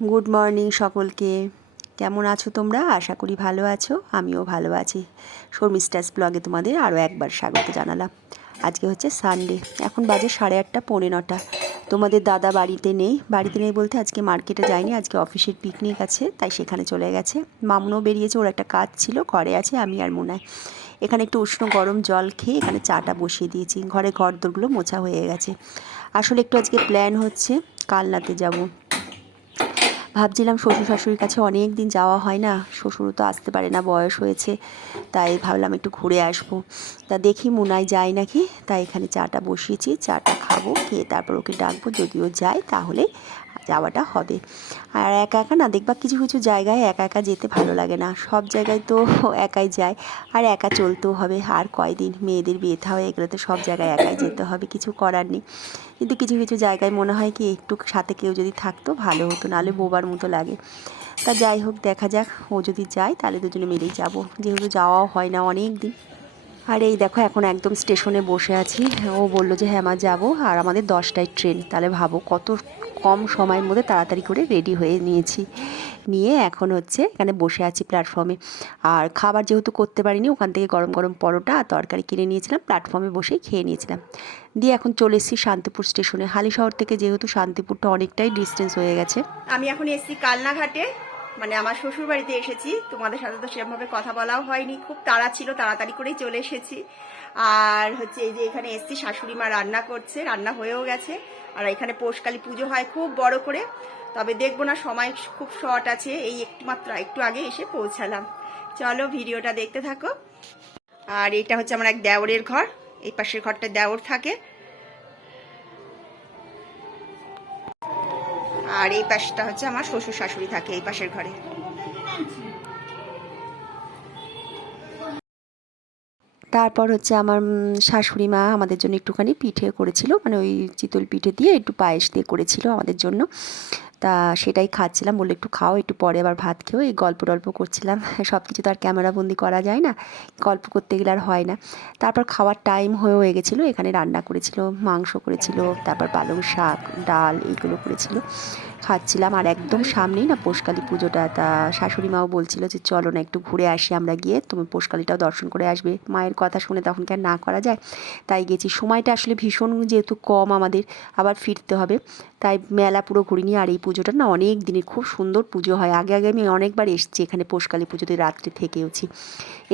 Good morning সকলকে। কেমন আছো তোমরা? আশা করি ভালো আছো, আমিও ভালো আছি। শর্মিষ্ঠাস ব্লগে তোমাদের আরও একবার স্বাগত জানালাম। আজকে হচ্ছে সানডে, এখন বাজে 8:30 পৌনে 9টা। তোমাদের দাদা বাড়িতে নেই বলতে আজকে মার্কেটে যায়নি, আজকে অফিসের পিকনিক আছে, তাই সেখানে চলে গেছে। মামুনও বেরিয়েছে, ওর একটা কাজ ছিল, ঘরে আছে আমি আর মুনায়। এখানে একটু উষ্ণ গরম জল খেয়ে এখানে চাটা বসিয়ে দিয়েছি। ঘর দোরগুলো মোছা হয়ে গেছে। আসলে একটু আজকে প্ল্যান হচ্ছে কালনাতে যাব। ভাবছিলাম শ্বশুর শাশুড়ির কাছে অনেক দিন যাওয়া হয় না, শ্বশুরও তো আসতে পারে না, বয়স হয়েছে, তাই ভাবলাম একটু ঘুরে আসবো। তা দেখি মুনায় যায় নাকি, তাই এখানে চাটা বসিয়েছি, চাটা খাবো, খেয়ে তারপর ওকে ডাকবো, যদিও যায় তাহলে যাওয়াটা হবে। আর একা একা না, দেখবা কিছু কিছু জায়গায় একা একা যেতে ভালো লাগে না, সব জায়গায় তো একাই যায়, আর একা চলতেও হবে। আর কয়দিন মেয়েদের বিয়ে থা হয়ে গেলে তো সব জায়গায় একাই যেতে হবে, কিছু করার নেই। কিন্তু কিছু কিছু জায়গায় মনে হয় কি একটু সাথে কেউ যদি থাকতো ভালো হতো, নাহলে বোবার মতো লাগে। তা যাই হোক, দেখা যাক, ও যদি যায় তাহলে দুজনে মিলেই যাব, যেহেতু যাওয়াও হয় না অনেক দিন। আর এই দেখো এখন একদম স্টেশনে বসে আছি। ও বললো যে হ্যাঁ মা যাবো, আর আমাদের 10টায় ট্রেন। তাহলে ভাবো কত কম সময়ের মধ্যে তাড়াতাড়ি করে রেডি হয়ে নিয়েছি, নিয়ে এখন হচ্ছে এখানে বসে আছি প্ল্যাটফর্মে। আর খাবার যেহেতু করতে পারিনি, ওখান থেকে গরম গরম পরোটা আর তরকারি কিনে নিয়েছিলাম, প্ল্যাটফর্মে বসেই খেয়ে নিয়েছিলাম। দিয়ে এখন চলে এসেছি শান্তিপুর স্টেশনে। হালিশহর থেকে যেহেতু শান্তিপুরটা অনেকটাই ডিস্টেন্স হয়ে গেছে। আমি এখন এসেছি কালনাঘাটে, মানে আমার শ্বশুর বাড়িতে এসেছি। তোমাদের সাথে তো সেরকমভাবে কথা বলাও হয়নি, খুব তাড়া ছিল, তাড়াতাড়ি করেই চলে এসেছি। আর হচ্ছে এই যে এখানে এসেছি, শাশুড়ি মা রান্না করছে, রান্না হয়েও গেছে। আর এখানে পৌষকালী পুজো হয় খুব বড় করে, তবে দেখবো না, সময় খুব শর্ট আছে, এই একটু আগে এসে পৌঁছালাম। চলো ভিডিওটা দেখতে থাকো। আর এটা হচ্ছে আমার এক দেওরের ঘর, এই পাশের ঘরটা দেওর থাকে, আর এই পাশটা হচ্ছে আমার শ্বশুর শাশুড়ি থাকে এই পাশের ঘরে। তারপর হচ্ছে আমার শাশুড়ি মা আমাদের জন্য একটুখানি পিঠে করেছিল, মানে ওই চিতল পিঠে দিয়ে একটু পায়েস দিয়ে করেছিল আমাদের জন্য। তা সেটাই খাচ্ছিলাম, বললো একটু খাও, একটু পরে আবার ভাত খেয়েও। এই গল্প টল্প করছিলাম, সব কিছু তো আর ক্যামেরাবন্দি করা যায় না, গল্প করতে গেলে আর হয় না। তারপর খাওয়ার টাইম হয়ে গেছিলো, এখানে রান্না করেছিল, মাংস করেছিল, তারপর পালং শাক, ডাল, এইগুলো করেছিল, খাচ্ছিলাম। আর একদম সামনেই না পৌষকালী পুজোটা, তা শাশুড়ি মাও বলছিল যে চলো না একটু ঘুরে আসি আমরা, গিয়ে তুমি পৌষকালীটাও দর্শন করে আসবে। মায়ের কথা শুনে তখন কি আর না করা যায়, তাই গেছি। সময়টা আসলে ভীষণ যেহেতু কম আমাদের, আবার ফিরতে হবে, তাই মেলা পুরো ঘুরিনি। আর এই পুজোটা না অনেক দিনের, খুব সুন্দর পুজো হয়। আগে আগে আমি অনেকবার এসেছি এখানে পৌষকালী পুজোতে, রাত্রে থেকেওছি।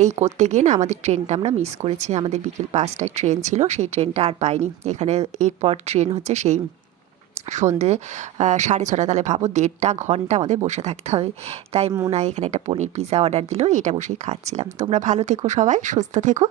এই করতে গিয়ে না আমাদের ট্রেনটা আমরা মিস করেছি, আমাদের বিকেল 5টায় ট্রেন ছিল, সেই ট্রেনটা আর পাইনি। এখানে এরপর ট্রেন হচ্ছে সেই সন্ধে 6:30, তাহলে ভাবো 1.5 ঘন্টা আমাদের বসে থাকতে হবে। তাই মুনাই এখানে একটা পনির পিৎজা অর্ডার দিল, এটা বসেই খাচ্ছিলাম। তোমরা ভালো থেকো, সবাই সুস্থ থেকো।